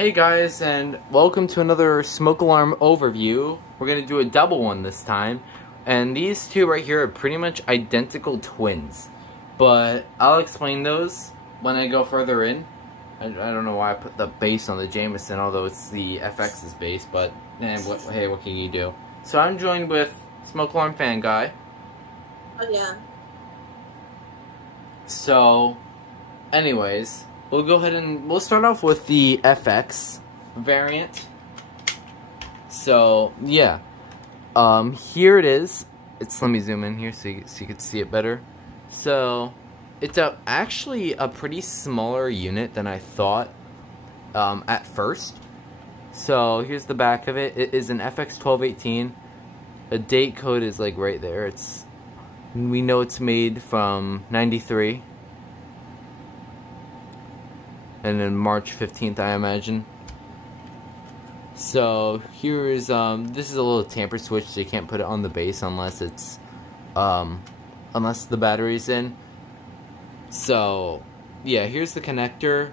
Hey guys, and welcome to another smoke alarm overview. We're going to do a double one this time, and these two right here are pretty much identical twins, but I'll explain those when I go further in. I don't know why I put the base on the Jameson, although it's the FX's base, but hey, what can you do? So I'm joined with Smoke Alarm Fan Guy. Oh yeah. So, anyways, we'll go ahead and we'll start off with the FX variant. So yeah, here it is. Let me zoom in here so you can see it better. So it's actually a pretty smaller unit than I thought at first. So here's the back of it. It is an FX1218. The date code is like right there. We know it's made from '93. And then March 15th, I imagine. So here is this is a little tamper switch, so you can't put it on the base unless it's unless the battery's in. So yeah, here's the connector,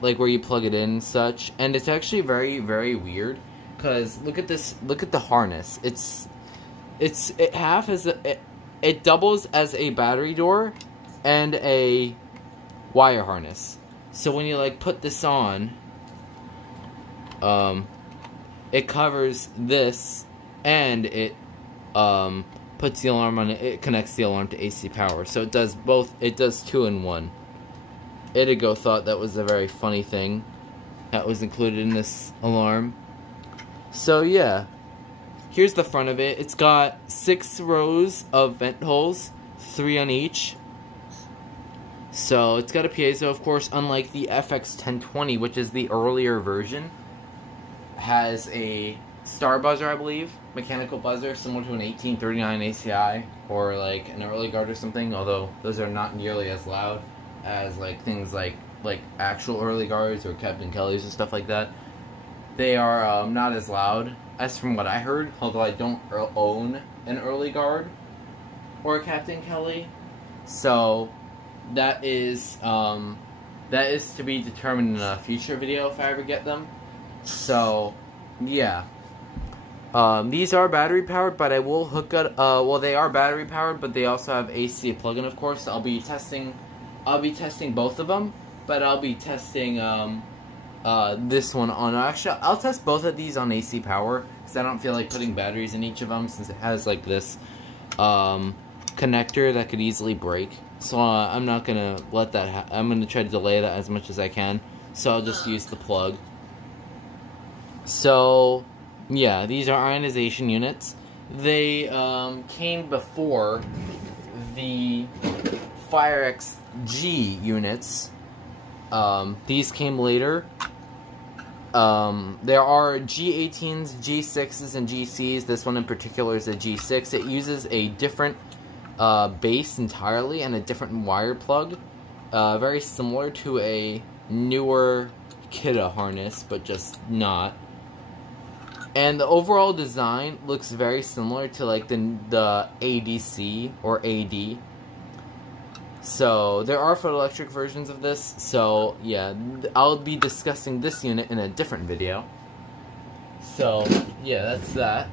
like where you plug it in and such. And it's actually very, very weird, because look at this, look at the harness. It doubles as a battery door and a wire harness. So when you like put this on, it covers this, and it puts the alarm on it. It connects the alarm to AC power. So it does both. It does 2 in 1. Itigo thought that was a very funny thing that was included in this alarm. So yeah, here's the front of it. It's got 6 rows of vent holes, 3 on each. So it's got a piezo, of course, unlike the FX1020, which is the earlier version. Has a star buzzer, I believe, mechanical buzzer, similar to an 1839 ACI or like an early guard or something. Although those are not nearly as loud as like things like actual early guards or Captain Kelly's and stuff like that. They are not as loud as from what I heard. Although I don't own an early guard or a Captain Kelly, so. That is to be determined in a future video if I ever get them. So, yeah. These are battery powered, but I will hook up. Well, they are battery powered, but they also have AC plug-in, of course. I'll be testing both of them, but I'll be testing this one on. Actually, I'll test both of these on AC power because I don't feel like putting batteries in each of them, since it has like this connector that could easily break. So I'm not gonna let that I'm gonna try to delay that as much as I can. So I'll just use the plug. So yeah, these are ionization units. They came before the FireX G units. These came later. There are G18s, G6s, and GCs. This one in particular is a G6. It uses a different base entirely and a different wire plug, very similar to a newer Kidda harness, but just not. And the overall design looks very similar to like the ADC or AD. So there are photoelectric versions of this. So yeah, I'll be discussing this unit in a different video. So yeah, that's that.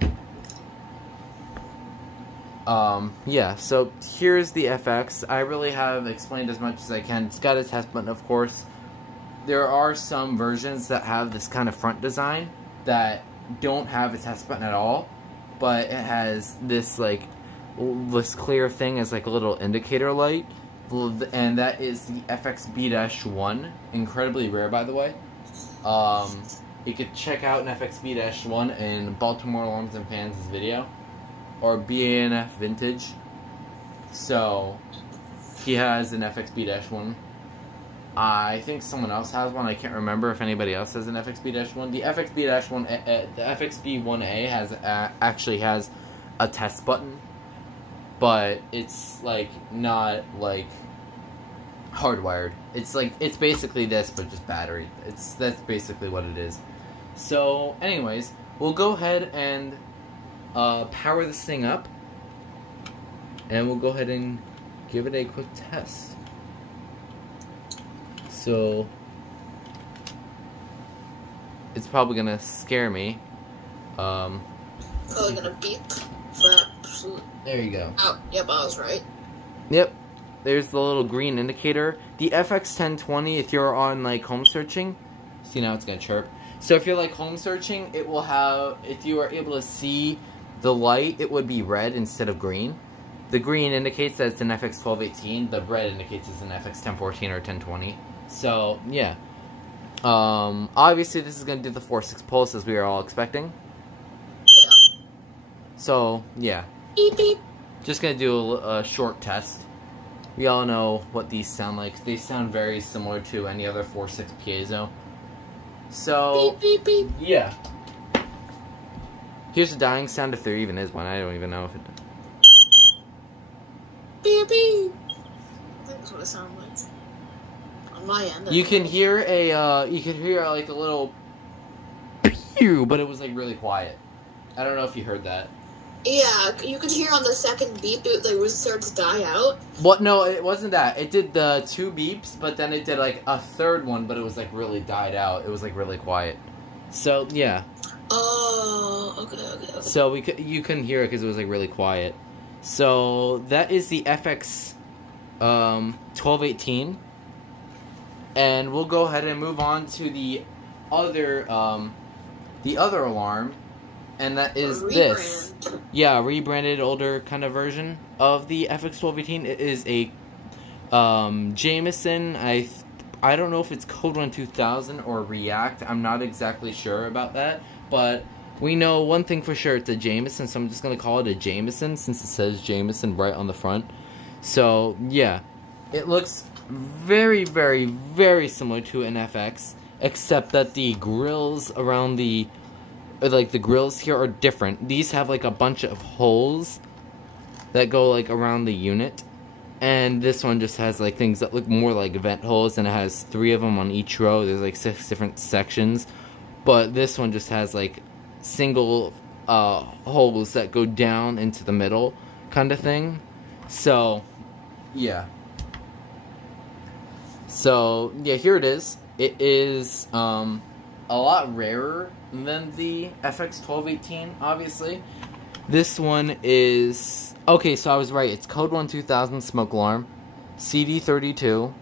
Yeah, so here's the FX. I really have explained as much as I can. It's got a test button, of course. There are some versions that have this kind of front design that don't have a test button at all, but it has this like this clear thing as like a little indicator light, and that is the FXB-1. Incredibly rare, by the way. You could check out an FXB-1 in Baltimore Alarms and Fans' video, or BANF Vintage. So he has an FXB-1. I think someone else has one. I can't remember if anybody else has an FXB-1. The FXB-1, the FXB-1A actually has a test button, but it's like not like hardwired. It's basically this, but just battery. That's basically what it is. So, anyways, we'll go ahead and power this thing up, and we'll go ahead and give it a quick test. So it's probably gonna scare me. Probably gonna beep for absolute. There you go. Oh, yep, I was right. Yep. There's the little green indicator. The FX1020, if you're on like home searching, see now it's gonna chirp. So if you're like home searching, it will have, if you are able to see the light, it would be red instead of green. The green indicates that it's an FX1218. The red indicates it's an FX1014 or 1020. So yeah. Obviously this is gonna do the 4.6 pulse as we are all expecting. Yeah. So yeah. Beep beep. Just gonna do a short test. We all know what these sound like. They sound very similar to any other 4.6 piezo. So, Beep beep beep. yeah. Here's the dying sound if there even is one. I don't even know if it. Beep beep. I think that's what it sounds like. On my end. You can hear like a little pew, but it was like really quiet. I don't know if you heard that. Yeah, you could hear on the second beep it like was started to die out. What? No, it wasn't that. It did the 2 beeps, but then it did like a third one, but it was like really died out. It was like really quiet. So yeah. Oh, okay. So you couldn't hear it because it was like really quiet. So that is the FX 1218, and we'll go ahead and move on to the other alarm. And that is this. Yeah, rebranded, older kind of version of the FX1218. It is a Jameson. I don't know if it's Code 1 2000 or React. I'm not exactly sure about that. But we know one thing for sure. It's a Jameson, so I'm just going to call it a Jameson since it says Jameson right on the front. So, yeah. It looks very, very, very similar to an FX. Except that the grills around the... like the grills here are different. These have like a bunch of holes that go like around the unit, and this one just has like things that look more like vent holes, and it has 3 of them on each row. There's like 6 different sections, but this one just has like single holes that go down into the middle kind of thing. So yeah, here it is. It is a lot rarer than the FX1218, obviously. This one is... okay, so I was right. It's Code 1 2000 smoke alarm. CD-32.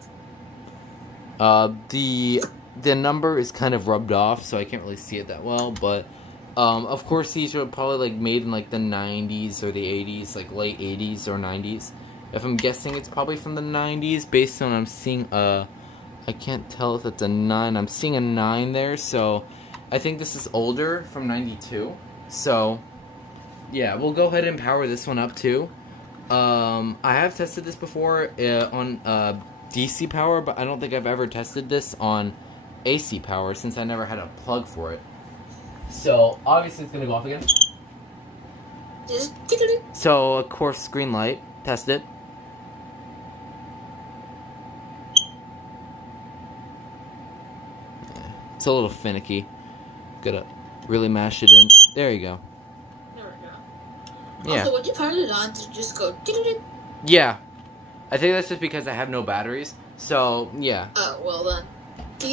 The number is kind of rubbed off, so I can't really see it that well, but... of course, these are probably, like, made in, like, the 90s or the 80s, like, late 80s or 90s. If I'm guessing, it's probably from the 90s, based on I'm seeing a... I can't tell if it's a 9. I'm seeing a 9 there, so... I think this is older, from 92. So, yeah, we'll go ahead and power this one up, too. I have tested this before on DC power, but I don't think I've ever tested this on AC power, since I never had a plug for it. So, obviously it's going to go off again. So, of course, green light. Test it. It's a little finicky. Gotta really mash it in. There you go. There we go. Yeah. Also, when you powered it on, did it just go... Yeah. I think that's just because I have no batteries. So, yeah. Oh, well then.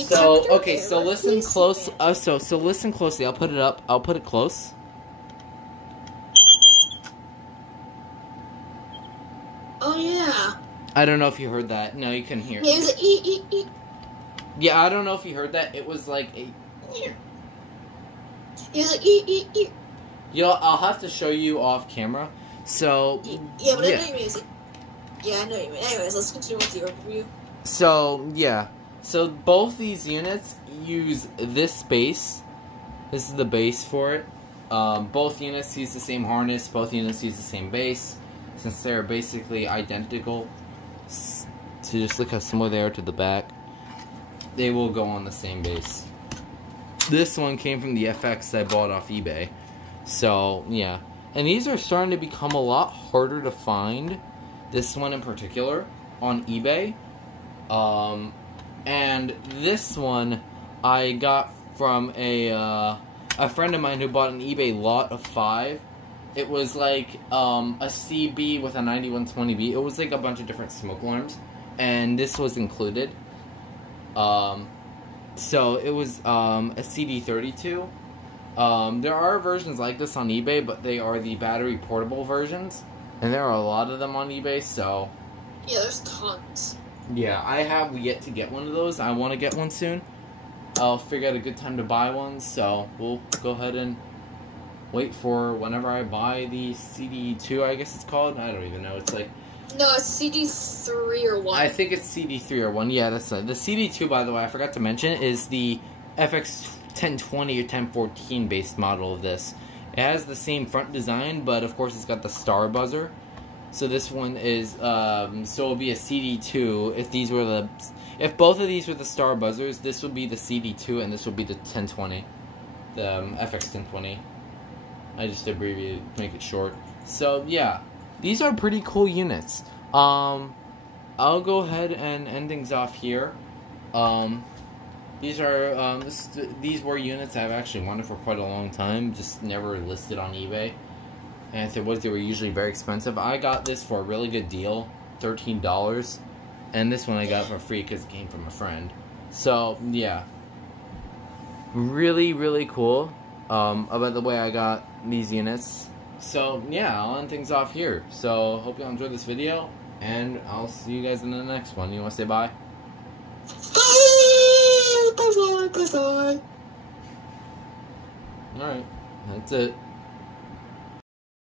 So, okay, so listen close. So listen closely. I'll put it up. I'll put it close. Oh, yeah. I don't know if you heard that. No, you couldn't hear. Yeah, it was like, Yeah, I don't know if you heard that. It was like a... It was like, You know, I'll have to show you off camera. So, yeah, but I know what you mean. Yeah, I know what you mean. Anyways, let's continue with the overview. So, yeah. So, both these units use this base. This is the base for it. Both units use the same harness. Both units use the same base. Since they're basically identical. So, just look how similar they are to the back. They will go on the same base. This one came from the FX I bought off eBay. So, yeah. And these are starting to become a lot harder to find. This one in particular. On eBay. And this one I got from a friend of mine who bought an eBay lot of 5. It was like a CB with a 9120B. It was like a bunch of different smoke alarms. And this was included. So it was a CD-32. There are versions like this on eBay, but they are the battery portable versions, and there are a lot of them on eBay. So yeah, there's tons. yeah, I have yet to get one of those. I want to get one soon. I'll figure out a good time to buy one, so we'll go ahead and wait for whenever I buy the CD2, I guess it's called. I don't even know. It's like... No, it's CD3 or 1. I think it's CD3 or 1. Yeah, that's the CD2, by the way, I forgot to mention, is the FX1020 or 1014 based model of this. It has the same front design, but of course it's got the star buzzer. So this one is, so it'll be a CD2. If both of these were the star buzzers, this would be the CD2 and this would be the 1020. The FX1020. I just abbreviated to make it short. So yeah, these are pretty cool units. I'll go ahead and end things off here. These are these were units I've actually wanted for quite a long time, just never listed on eBay. And if it was, they were usually very expensive. I got this for a really good deal, $13, and this one I got for free because it came from a friend. So yeah, really, really cool. By the way, I got these units. So yeah, I'll end things off here. So hope you all enjoyed this video, and I'll see you guys in the next one. You want to say bye? Bye. Bye. Bye. Bye. Alright, that's it.